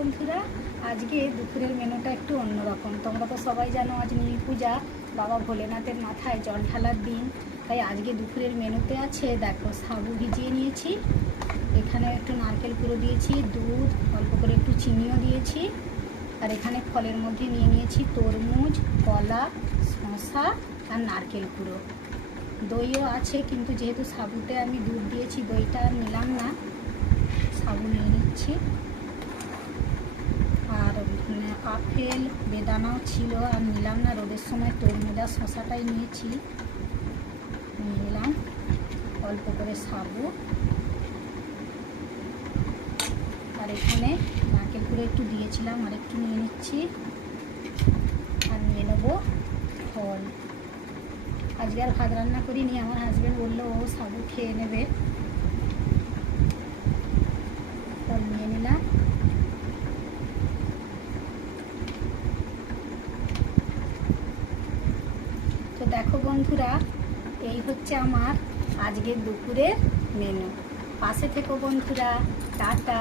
বন্ধুরা, আজকে দুপুরের মেনুটা একটু অন্যরকম। তোমরা তো সবাই জানো আজ নীল পূজা, বাবা ভোলেনাথের মাথায় জল ঢালার দিন। তাই আজকে দুপুরের মেনুতে আছে, দেখো, সাবু ভিজিয়ে নিয়েছি, এখানে একটু নারকেল কুড়ো দিয়েছি, দুধ, অল্প করে একটু চিনিও দিয়েছি, আর এখানে ফলের মধ্যে নিয়ে নিয়েছি তরমুজ, কলা, শসা আর নারকেল কুড়ো। দইও আছে, কিন্তু যেহেতু সাবুতে আমি দুধ দিয়েছি, দইটা আর নিলাম না, সাবু নিয়ে নিচ্ছি। আর আপেল বেদানাও ছিল, আর নিলাম না, রোদের সময় তরমুজ আর শসাটাই নিয়েছি, নিয়ে নিলাম অল্প করে সাবু। আর এখানে নারকেল কুড়ো একটু দিয়েছিলাম, আর একটু নিয়ে নিচ্ছি, আর নিয়ে নেবো ফল। আজকে আর ভাত রান্না করিনি, আমার হাজব্যান্ড বললো ও সাবু খেয়ে নেবে, ফল নিয়ে নিলাম। তো দেখো বন্ধুরা, এই হচ্ছে আমার আজকের দুপুরের মেনু। পাশে থেকো বন্ধুরা, টাটা।